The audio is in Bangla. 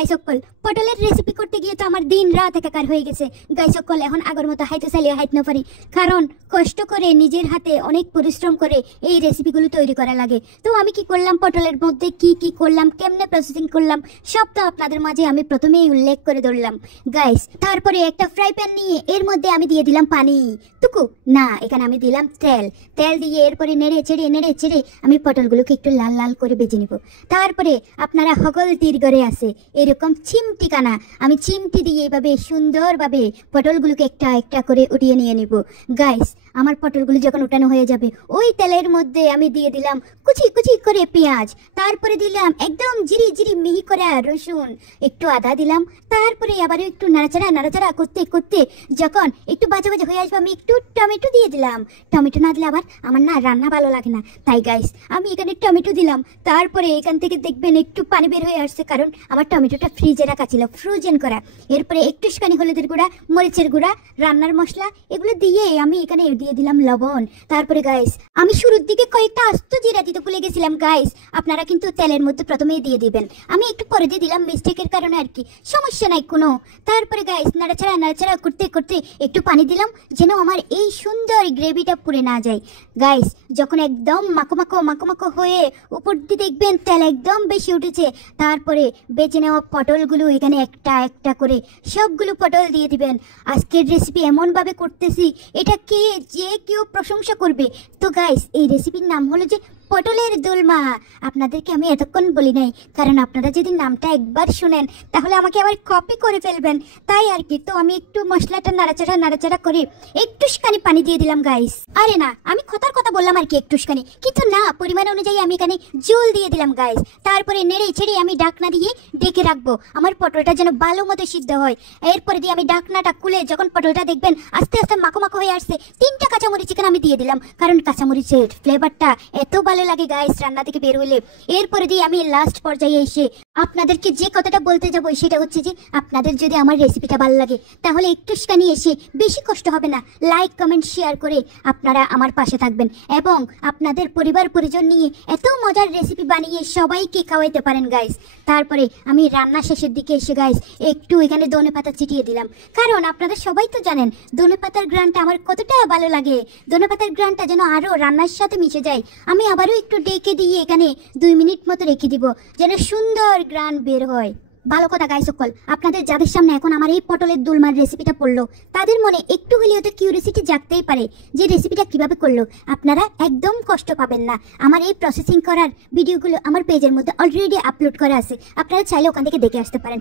গাইস সকল পটলের রেসিপি করতে গিয়ে তো আমার দিন রাত একাকার হয়ে গেছে গাইস সকল। এখন আগের মতো হাইতে চালিয়ে হাইতে না পারি, কারণ কষ্ট করে নিজের হাতে অনেক পরিশ্রম করে এই রেসিপিগুলো তৈরি করা লাগে। তো আমি কি করলাম, পটলের মধ্যে কি কি করলাম, কেমনে প্রসেসিং করলাম, সব তো আপনাদের মাঝে আমি প্রথমেই উল্লেখ করে ধরলাম গাইস। তারপরে একটা ফ্রাই প্যান নিয়ে এর মধ্যে আমি দিয়ে দিলাম পানি টুকু না, এখানে আমি দিলাম তেল দিয়ে এরপরে নেড়ে চেড়ে আমি পটলগুলোকে একটু লাল লাল করে বেজে নিব। তারপরে আপনারা হগল তীর ঘরে আছে এরকম চিমটি কানা, আমি চিমটি দিয়ে এইভাবে সুন্দরভাবে পটলগুলোকে একটা একটা করে উঠিয়ে নিয়ে নিব গাইস। আমার পটলগুলো যখন উঠানো হয়ে যাবে ওই তেলের মধ্যে আমি দিয়ে দিলাম কুচি কুচি করে পেঁয়াজ, তারপরে দিলাম একদম জিরি মিহি করে রসুন, একটু আদা দিলাম। তারপরে আবার একটু নাড়াচাড়া করতে করতে যখন একটু বাজা হয়ে আসবে আমি একটু টমেটো দিয়ে দিলাম। টমেটো না দিলে আবার আমার না রান্না ভালো লাগে না, তাই গাইস আমি এখানে টমেটো দিলাম। তারপরে এখান থেকে দেখবেন একটু পানি বের হয়ে আসছে, কারণ আমার টমেটোটা ফ্রিজে রাখা ছিল, ফ্রোজেন করা। এরপরে একটুখানি হলুদের গুঁড়া, মরিচের গুঁড়া, রান্নার মশলা এগুলো দিয়ে আমি এখানে দিয়ে দিলাম লবণ। তারপরে গাইস আমি শুরুর দিকে কয়েকটা আস্ত জিরা দিতে ভুলে গেছিলাম গাইস, আপনারা কিন্তু তেলের মধ্যে প্রথমেই দিয়ে দিবেন, আমি একটু পরে দিয়ে দিলাম মিস্টেকের কারণে আর কি, সমস্যা নাই কোনো। তারপরে গাইস নাড়াচাড়া করতে করতে একটু পানি দিলাম যেন আমার এই সুন্দর গ্রেভিটা পুড়ে না যায় গাইস। যখন একদম মাখো হয়ে উপর দিয়ে দেখবেন তেল একদম বেশি উঠেছে, তারপরে বেছে নেওয়া পটলগুলো এখানে একটা একটা করে সবগুলো পটল দিয়ে দিবেন। আজকের রেসিপি এমনভাবে করতেছি এটা যে কেউ প্রশংসা করবে। তো গাইস এই রেসিপির নাম হলো যে পটলের দোলমা। আপনাদেরকে আমি এতক্ষণ বলি নাই, কারণ আপনারা যদি নামটা একবার শুনেন তাহলে আমাকে আবার কপি করে ফেলবেন, তাই আর কি। তো আমি একটু মশলাটা নাড়াচাড়া করে একটুখানি পানি দিয়ে দিলাম গাইস। আরে না, আমি কথা বললাম আর কি একটুখানি, কিন্তু না, পরিমাণ অনুযায়ী আমি এখানে জল দিয়ে দিলাম গাইস। তারপরে নেড়ে ছেড়ে আমি ডাকনা দিয়ে ডেকে রাখবো আমার পটলটা যেন ভালো মতো সিদ্ধ হয়। এরপরে দিয়ে আমি ডাকনাটা খুলে যখন পটলটা দেখবেন আস্তে আস্তে মাখো হয়ে আসছে, 3টা কাঁচামরিচ এখানে আমি দিয়ে দিলাম, কারণ কাঁচামরিচের ফ্লেভারটা এত ভালো লাগে গাইস রান্না থেকে বের হইলে। এরপরে দিয়ে আমি লাস্ট পর্যায়ে এসে আপনাদেরকে যে কথাটা বলতে যাবো সেটা হচ্ছে যে আপনাদের যদি আমার রেসিপিটা ভালো লাগে তাহলে একটুখানি এসে, বেশি কষ্ট হবে না, লাইক কমেন্ট শেয়ার করে আপনারা আমার পাশে থাকবেন এবং আপনাদের পরিবার পরিজন নিয়ে এত মজার রেসিপি বানিয়ে সবাইকে খাওয়াইতে পারেন গাইস। তারপরে আমি রান্না শেষের দিকে এসে গাইস একটু এখানে ধনেপাতা ছিটিয়ে দিলাম, কারণ আপনারা সবাই তো জানেন ধনেপাতার গ্রানটা আমার কতটা ভালো লাগে, ধনেপাতার গ্রানটা যেন আরো রান্নার সাথে মিশে যায়। আমি আবারও একটু ডেকে দিয়ে এখানে 2 মিনিট মতো রেখে দিব যেন সুন্দর গ্রান বের হয়। ভালো কথা গাইস সকল, আপনাদের যাদের সামনে এখন আমার এই পটলের দোলমার রেসিপিটা পড়লো তাদের মনে একটু হলেও তো কিউরিয়াসিটি জাগতেই পারে যে রেসিপিটা কিভাবে করলো। আপনারা একদম কষ্ট পাবেন না, আমার এই প্রসেসিং করার ভিডিওগুলো আমার পেজের মধ্যে অলরেডি আপলোড করা আছে, আপনারা চাইলে ওখান থেকে দেখে আসতে পারেন।